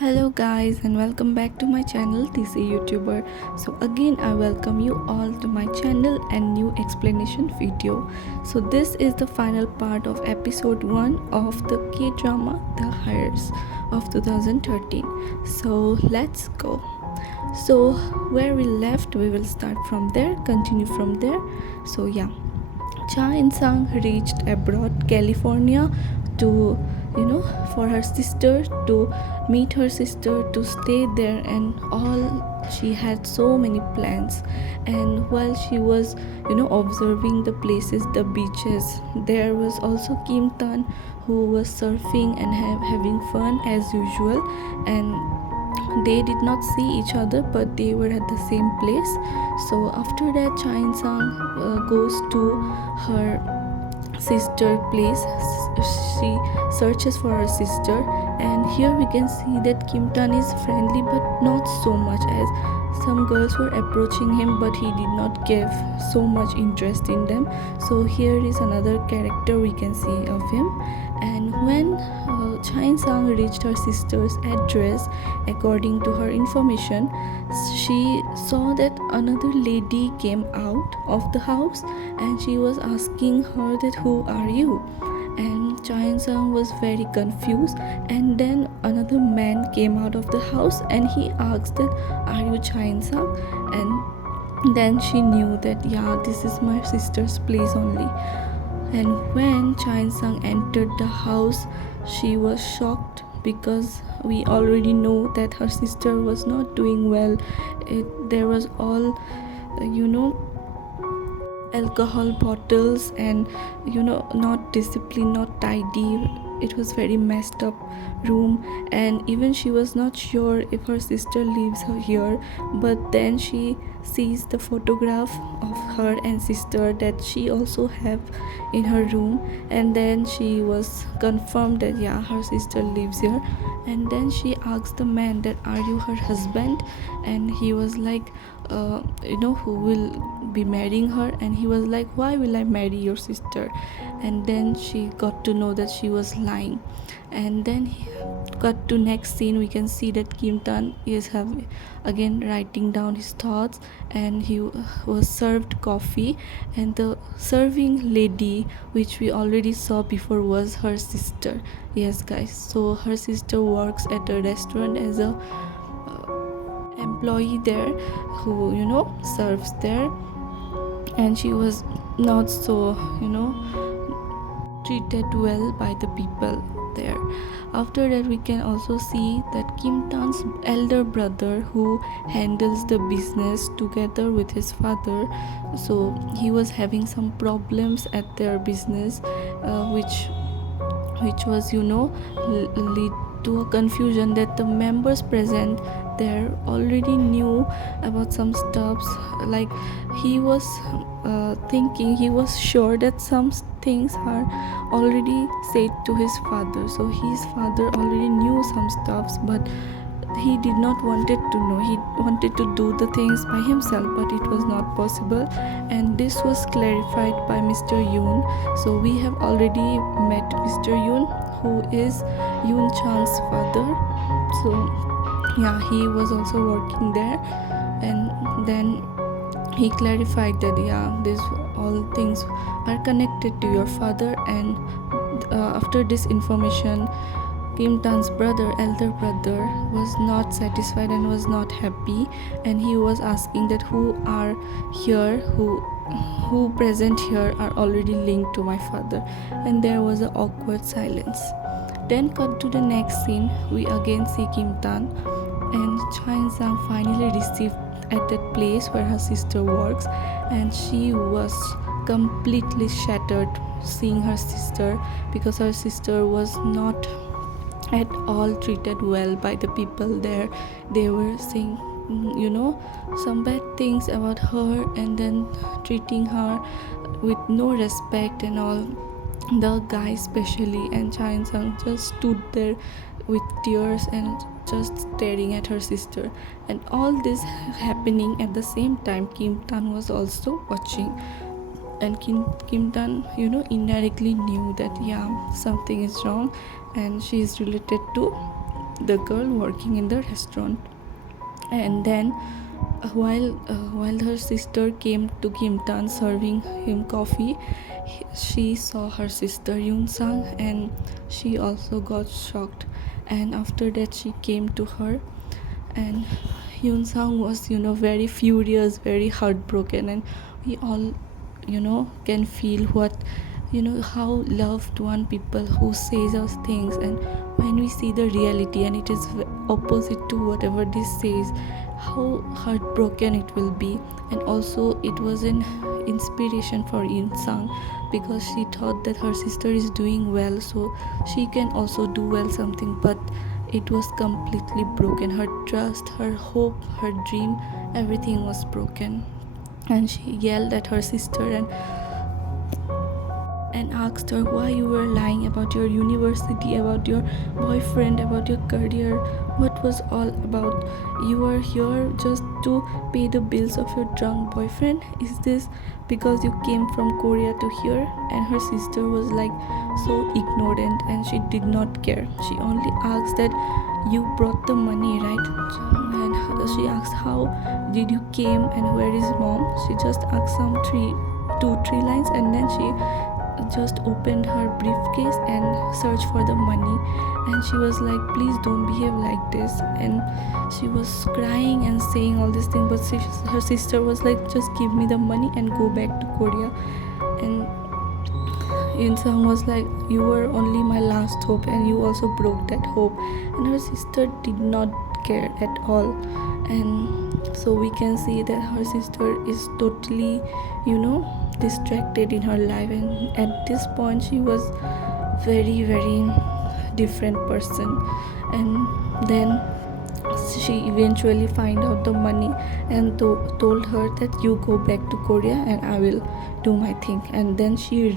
Hello guys and welcome back to my channel TC YouTuber. So again I welcome you all to my channel and new explanation video. So this is the final part of episode 1 of the K-drama The Heirs of 2013. So let's go. So where we left we will start from there, continue from there. So yeah, Cha In-sang reached abroad California to for her sister, to meet her sister, to stay there, and all. She had so many plans. And while she was observing the places, the beaches, there was also Kim Tan, who was surfing and having fun as usual. And they did not see each other, but they were at the same place. So after that, Cha In-sang goes to her sister place. She searches for her sister, and here we can see that Kim Tan is friendly but not so much, as some girls were approaching him but he did not give so much interest in them. So here is another character we can see of him. And when Cha In-sang reached her sister's address, according to her information, she saw that another lady came out of the house and she was asking her that who are you. And Cha In-sang was very confused, and then another man came out of the house and he asked that are you Cha In-sang. And then she knew that yeah, this is my sister's place only. And when Cha In-sang entered the house, she was shocked because we already know that her sister was not doing well. There was all alcohol bottles and not disciplined, not tidy. It was very messed up room, and even she was not sure if her sister lives here. But then she sees the photograph of her and sister that she also have in her room, and then she was confirmed that yeah, her sister lives here. And then she asked the man that are you her husband, and he was like who will be marrying her. And he was like, why will I marry your sister? And then she got to know that she was lying. And then cut to next scene, we can see that Kim Tan is again writing down his thoughts, and he was served coffee, and the serving lady, which we already saw before, was her sister. Yes guys, so her sister works at a restaurant as a employee there, who serves there. And she was not so treated well by the people there. After that, we can also see that Kim Tan's elder brother, who handles the business together with his father, so he was having some problems at their business, which was lead to a confusion that the members present there already knew about some stuffs. Like he was thinking, he was sure that some things are already said to his father, so his father already knew some stuffs, but he did not wanted to know. He wanted to do the things by himself, but it was not possible. And this was clarified by Mr. Yoon. So we have already met Mr. Yoon, who is Yoon Chang's father. So yeah, he was also working there. And then he clarified that yeah, these all things are connected to your father. And after this information, Kim Tan's elder brother, was not satisfied and was not happy, and he was asking that who are here, who present here are already linked to my father. And there was an awkward silence. Then cut to the next scene, we again see Kim Tan, and Cha In-sang finally received at that place where her sister works, and she was completely shattered seeing her sister, because her sister was not at all treated well by the people there. They were saying some bad things about her, and then treating her with no respect and all, the guy especially. And Cha In-sang just stood there with tears and just staring at her sister. And all this happening at the same time, Kim Tan was also watching. And Kim Tan indirectly knew that yeah, something is wrong, and she is related to the girl working in the restaurant. And then while her sister came to Kim Tan serving him coffee, she saw her sister Yoon Sang, and she also got shocked. And after that she came to her, and Yoon Sang was very furious, very heartbroken. And we all can feel what how loved one people who says us things, and when we see the reality and it is opposite to whatever this says, how heartbroken it will be. And also it was an inspiration for Yoon Sang, because she thought that her sister is doing well, so she can also do well something. But it was completely broken. Her trust, her hope, her dream, everything was broken. And she yelled at her sister and asked her why you were lying about your university, about your boyfriend, about your career. What was all about? You were here just to pay the bills of your drunk boyfriend? Is this because you came from Korea to here? And her sister was like so ignorant, and she did not care. She only asked that you brought the money, right? And she asked how did you came and where is mom. She just asked some 2-3 lines, and then she just opened her briefcase and searched for the money. And she was like, please don't behave like this. And she was crying and saying all these things, but her sister was like, just give me the money and go back to Korea. And Yoon was like, you were only my last hope, and you also broke that hope. And her sister did not care at all. And so we can see that her sister is totally distracted in her life, and at this point she was very very different person. And then she eventually find out the money and told her that you go back to Korea and I will do my thing. And then she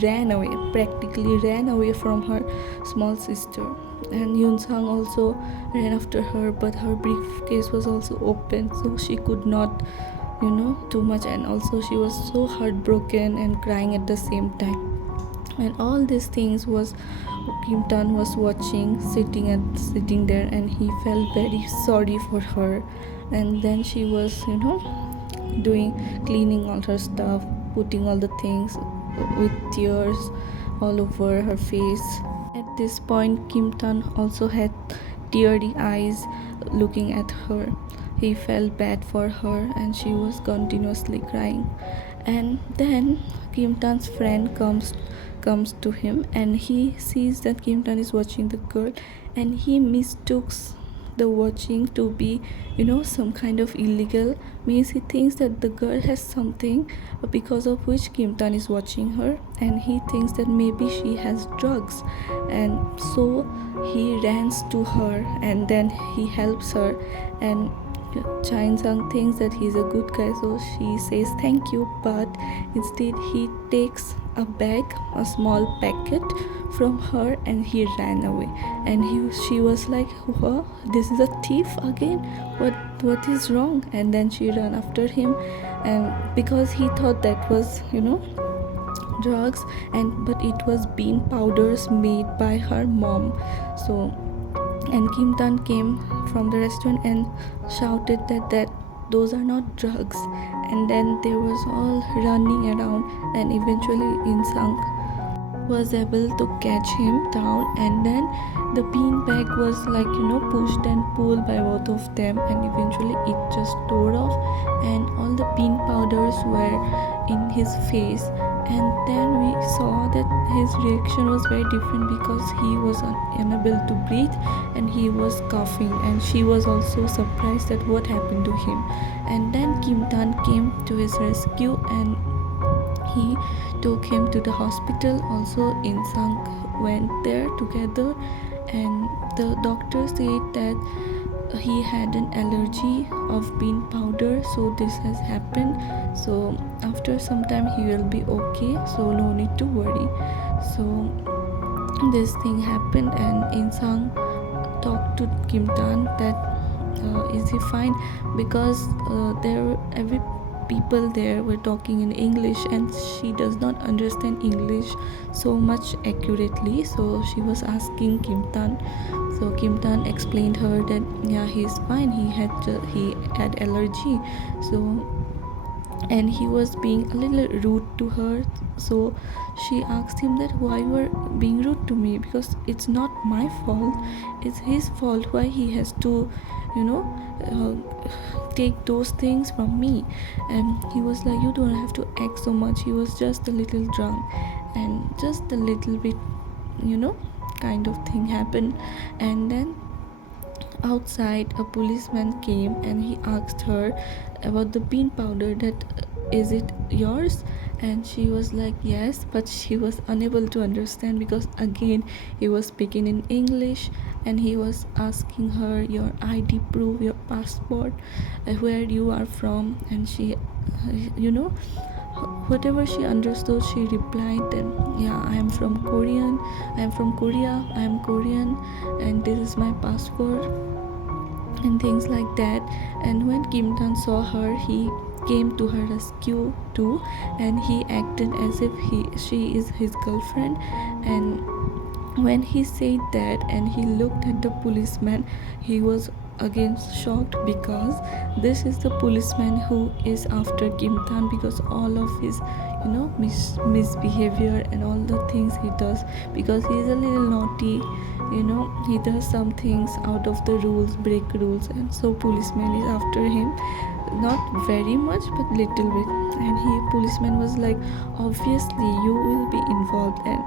practically ran away from her small sister. And Yoon Sang also ran after her, but her briefcase was also open, so she could not too much. And also she was so heartbroken and crying at the same time. And all these things was Kim Tan was watching, sitting there, and he felt very sorry for her. And then she was cleaning all her stuff, putting all the things with tears all over her face. At this point Kim Tan also had teary eyes looking at her. He felt bad for her, and she was continuously crying. And then Kim Tan's friend comes to him, and he sees that Kim Tan is watching the girl, and he mistook the watching to be some kind of illegal. Means he thinks that the girl has something because of which Kim Tan is watching her, and he thinks that maybe she has drugs. And so he runs to her, and then he helps her. And Chain Sang thinks that he's a good guy, so she says thank you, but instead he takes a small packet from her, and he ran away. And she was like, what, this is a thief again, what is wrong? And then she ran after him, and because he thought that was drugs, but it was bean powders made by her mom. And Kim Tan came from the restaurant and shouted that those are not drugs. And then they was all running around, and eventually In Sang was able to catch him down. And then the bean bag was pushed and pulled by both of them, and eventually it just tore off, and all the bean powders were in his face. And then we saw that his reaction was very different, because he was unable to breathe and he was coughing, and she was also surprised at what happened to him. And then Kim Tan came to his rescue, and he took him to the hospital. Also In Sang went there together, and the doctor said that he had an allergy of bean powder, so this has happened. So after some time he will be okay, so no need to worry. So this thing happened, and In Sang talked to Kim Tan that is he fine, because every people there were talking in English, and she does not understand English so much accurately. So she was asking Kim Tan. So Kim Tan explained her that yeah, he's fine, he had allergy. So, and he was being a little rude to her. So she asked him that why you are being rude to me, because it's not my fault, it's his fault, why he has to, you know, take those things from me. And he was like, you don't have to act so much, he was just a little drunk, and just a little bit, you know, kind of thing happened. And then outside a policeman came and he asked her about the bean powder, that is it yours? And she was like yes, but she was unable to understand because again he was speaking in English, and he was asking her your ID proof, your passport, where you are from. And she, you know, whatever she understood, she replied that yeah, I am from Korea, I am Korean, and this is my passport, and things like that. And when Kim Tan saw her, he came to her rescue too, and he acted as if she is his girlfriend. And when he said that and he looked at the policeman, he was again shocked, because this is the policeman who is after Kim Tan, because all of his, you know, misbehavior and all the things he does, because he is a little naughty, you know, he does some things out of the rules, break rules, and so policeman is after him, not very much but little bit. And policeman was like, obviously you will be involved, and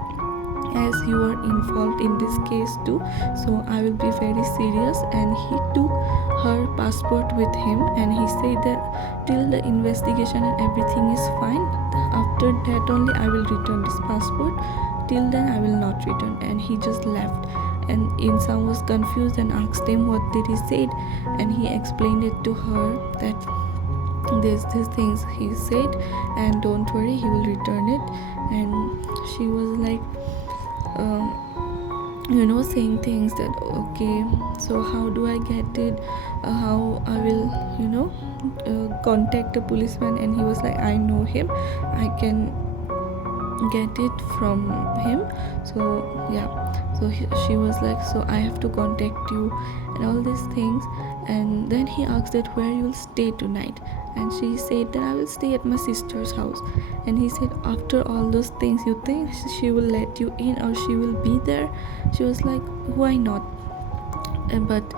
as you are involved in this case too, so I will be very serious. And he took her passport with him, and he said that till the investigation and everything is fine, after that only I will return this passport, till then I will not return. And he just left. And Insan was confused and asked him what did he say, and he explained it to her that these things he said, and don't worry, he will return it. And she was like, you know, saying things that okay, so how do I get it, how I will, you know, contact a policeman. And he was like, I know him, I can get it from him. So yeah, so she was like, so I have to contact you and all these things. And then he asked that where you will stay tonight, and she said that I will stay at my sister's house. And he said, after all those things, you think she will let you in, or she will be there? She was like, why not? But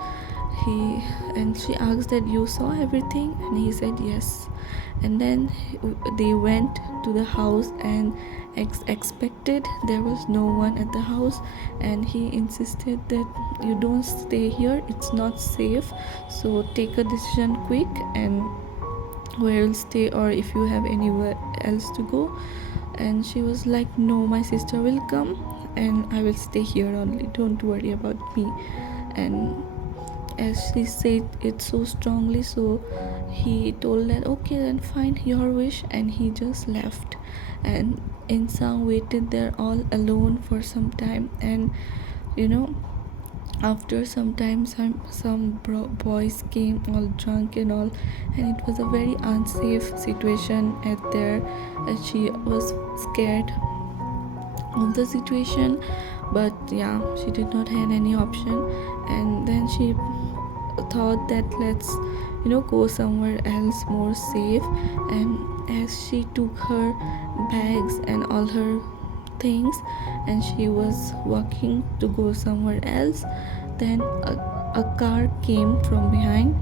she asked that you saw everything, and he said yes. And then they went to the house, and expected there was no one at the house. And he insisted that you don't stay here, it's not safe, so take a decision quick, and where you'll stay, or if you have anywhere else to go. And she was like, no, my sister will come and I will stay here only, don't worry about me. And as she said it so strongly, so he told that okay, then fine, your wish, and he just left. And Insan waited there all alone for some time. And you know, after some time, some boys came all drunk and all, and it was a very unsafe situation at there. And she was scared of the situation, but yeah, she did not have any option. And then she thought that let's, you know, go somewhere else more safe. And as she took her bags and all her things, and she was walking to go somewhere else, then a car came from behind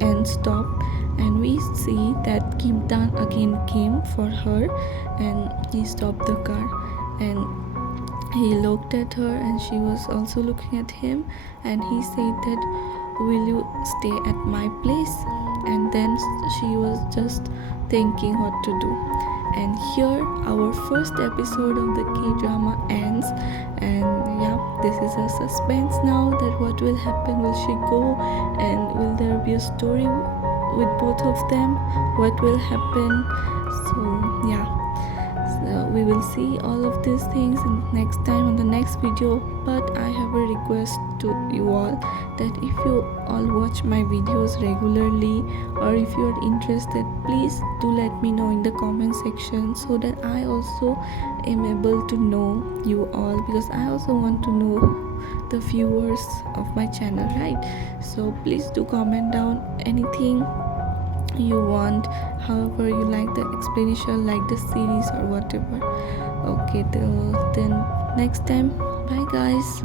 and stopped. And we see that Kim Tan again came for her, and he stopped the car, and he looked at her, and she was also looking at him. And he said that, will you stay at my place? And then she was just thinking what to do. And here our first episode of the K-drama ends. And yeah, this is a suspense now, that what will happen, will she go, and will there be a story with both of them, what will happen. So yeah, so we will see all of these things in next time on the next video. But I have a request to you all, that if you all watch my videos regularly, or if you are interested, please do let me know in the comment section, so that I also am able to know you all, because I also want to know the viewers of my channel, right? So please do comment down anything you want, however you like the explanation, like the series or whatever. Okay, till then next time, bye guys.